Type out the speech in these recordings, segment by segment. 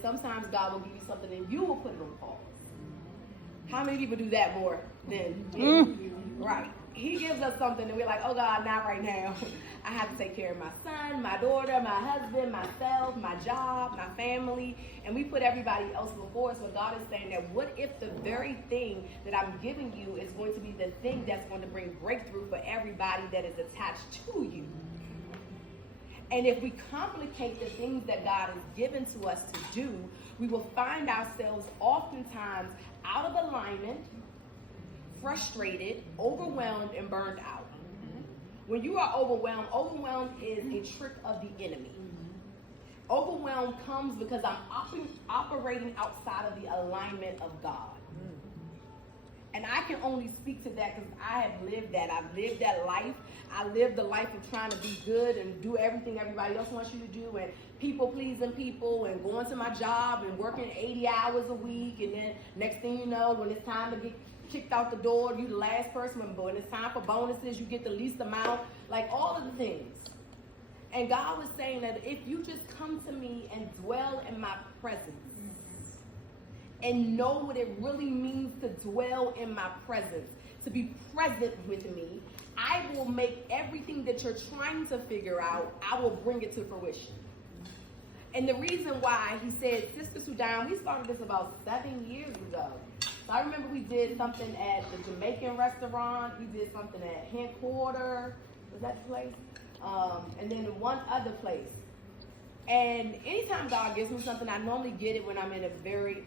sometimes God will give you something and you will put it on pause. How many people do that more than right? He gives us something and we're like, oh God, not right now. I have to take care of my son, my daughter, my husband, myself, my job, my family, and we put everybody else before us. But God is saying that what if the very thing that I'm giving you is going to be the thing that's going to bring breakthrough for everybody that is attached to you? And if we complicate the things that God has given to us to do, we will find ourselves oftentimes out of alignment, frustrated, overwhelmed, and burned out. When you are overwhelmed is a trick of the enemy. Overwhelmed comes because I'm operating outside of the alignment of God. And I can only speak to that because I have lived that. I've lived that life. I lived the life of trying to be good and do everything everybody else wants you to do, and people pleasing people, and going to my job and working 80 hours a week. And then next thing you know, when it's time to get kicked out the door, you the last person. When it's time for bonuses, you get the least amount. Like all of the things. And God was saying that if you just come to me and dwell in my presence, and know what it really means to dwell in my presence, to be present with me, I will make everything that you're trying to figure out, I will bring it to fruition. And the reason why he said Sisters Who Dine, we started this about 7 years ago. So I remember we did something at the Jamaican restaurant, we did something at Headquarter, was that the place? And then one other place. And anytime God gives me something, I normally get it when I'm in a very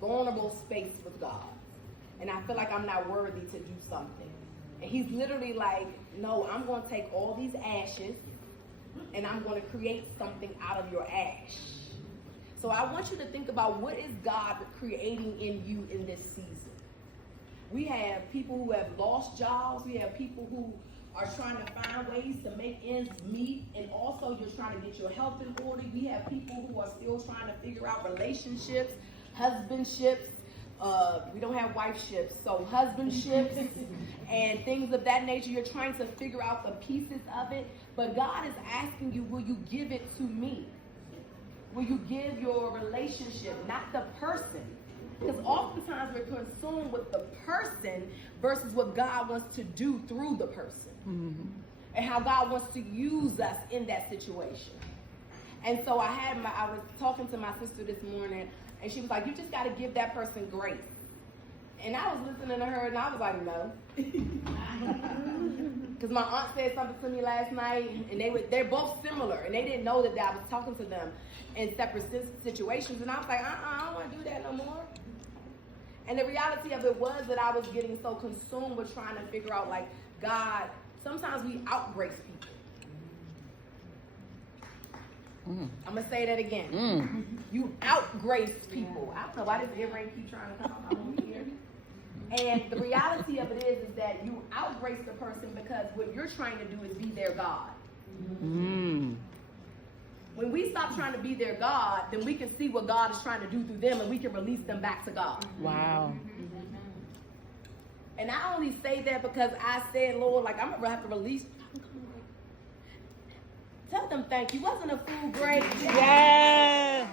vulnerable space with God. And I feel like I'm not worthy to do something. And he's literally like, no, I'm going to take all these ashes and I'm going to create something out of your ash. So I want you to think about, what is God creating in you in this season? We have people who have lost jobs. We have people who are trying to find ways to make ends meet, and also you're trying to get your health in order. We have people who are still trying to figure out relationships, husbandships. We don't have wifeships, so husbandships and things of that nature. You're trying to figure out the pieces of it, but God is asking you, will you give it to me? Will you give your relationship, not the person? Because oftentimes we're consumed with the person versus what God wants to do through the person. Mm-hmm. And how God wants to use us in that situation. And so I was talking to my sister this morning, and she was like, you just got to give that person grace. And I was listening to her, and I was like, no. Because my aunt said something to me last night, and they're both similar, and they didn't know that I was talking to them in separate situations. And I was like, I don't want to do that no more. And the reality of it was that I was getting so consumed with trying to figure out, like, God, sometimes we outgrace people. I'm going to say that again. You outgrace people. I don't know why this earring keep trying to come out over here. And the reality of it is that you outgrace the person because what you're trying to do is be their God. When we stop trying to be their God, then we can see what God is trying to do through them, and we can release them back to God. Wow. And I only say that because I said, Lord, like, I'm going to have to release. Tell them thank you. Wasn't a food great? Yes.